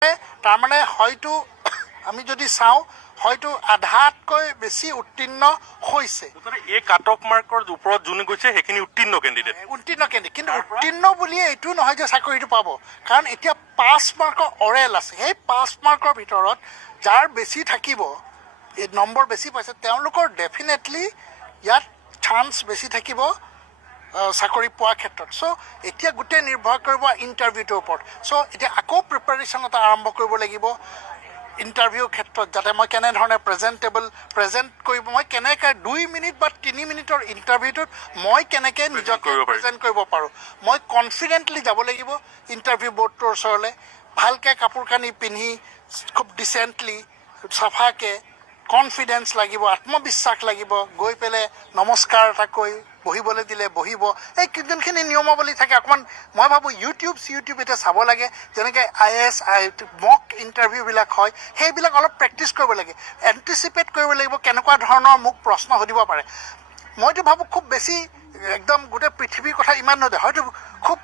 তাৰমানে হয়তো আমি যদি চাওঁ হয়তো আধাতকৈ বেছি উত্তীৰ্ণ হৈছে এই কাট অফ মাৰ্কৰ ওপৰত যোনে গৈছে সেইখিনি উত্তীৰ্ণ কেণ্ডিডেট কিন্তু উত্তীৰ্ণ বুলিয়ে এইটো নহয় যে চাকৰিটো পাব কাৰণ এতিয়া 5 মাৰ্কৰ অৰেল আছে সেই 5 মাৰ্কৰ ভিতৰত যাৰ বেছি থাকিব এই নম্বৰ বেছি পাইছে তেওঁলোকৰ ডেফিনেটলি ইয়াত চান্স বেছি থাকিব চাকৰি পোৱাৰ ক্ষেত্ৰত চ' এতিয়া গোটেই নিৰ্ভৰ কৰিব ইণ্টাৰভিউটোৰ ওপৰত চ' এতিয়া আকৌ প্ৰিপাৰেশ্যন এটা আৰম্ভ কৰিব লাগিব ইণ্টাৰভিউৰ ক্ষেত্ৰত যাতে মই কেনেধৰণে প্ৰেজেণ্ট কৰিব মই কেনেকৈ 2 মিনিট বা 3 মিনিটৰ ইণ্টাৰভিউটোত মই কেনেকৈ নিজকে প্ৰেজেণ্ট কৰিব পাৰোঁ মই কনফিডেণ্টলি যাব লাগিব ইণ্টাৰভিউ বৰ্ডটোৰ ওচৰলৈ ভালকৈ কাপোৰ কানি পিন্ধি খুব ডিচেণ্টলি চাফাকৈ কনফিডেন্স লাগিব আত্মবিশ্বাস লাগিব গৈ পেলাই নমস্কাৰ এটা কৈ বহিবলৈ দিলে বহিব এই যোনখিনি নিয়মাৱলী থাকে অকণমান মই ভাবোঁ ইউটিউব এতিয়া চাব লাগে যেনেকৈ IAS মক ইণ্টাৰভিউবিলাক হয় সেইবিলাক অলপ প্ৰেক্টিচ কৰিব লাগে এণ্টিচিপেট কৰিব লাগিব কেনেকুৱা ধৰণৰ মোক প্ৰশ্ন সুধিব পাৰে মইতো ভাবোঁ খুব বেছি একদম গোটেই পৃথিৱীৰ কথা ইমান নহয় হয়তো খুব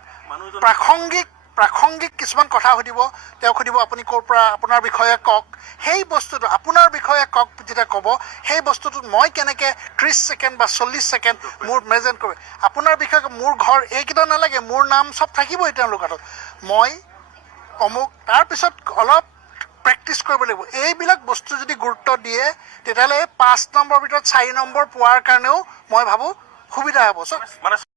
প্ৰাসংগিক কিছুমান কথা সুধিব তেওঁ সুধিব আপুনি ক'ৰ পৰা আপোনাৰ বিষয়ে কওক সেই বস্তুটো আপোনাৰ বিষয়ে কওক যেতিয়া ক'ব সেই বস্তুটোত মই কেনেকৈ 30 ছেকেণ্ড বা 40 ছেকেণ্ড মোৰ প্ৰেজেণ্ট কৰোঁ আপোনাৰ বিষয়ে মোৰ ঘৰ এইকেইটা নালাগে মোৰ নাম চব থাকিবই তেওঁলোকৰ হাতত মই অমুক তাৰপিছত অলপ প্ৰেক্টিচ কৰিব লাগিব এইবিলাক বস্তু যদি গুৰুত্ব দিয়ে তেতিয়াহ'লে 5 নম্বৰ ভিতৰত 4 নম্বৰ পোৱাৰ কাৰণেও মই ভাবোঁ সুবিধা হ'ব চ'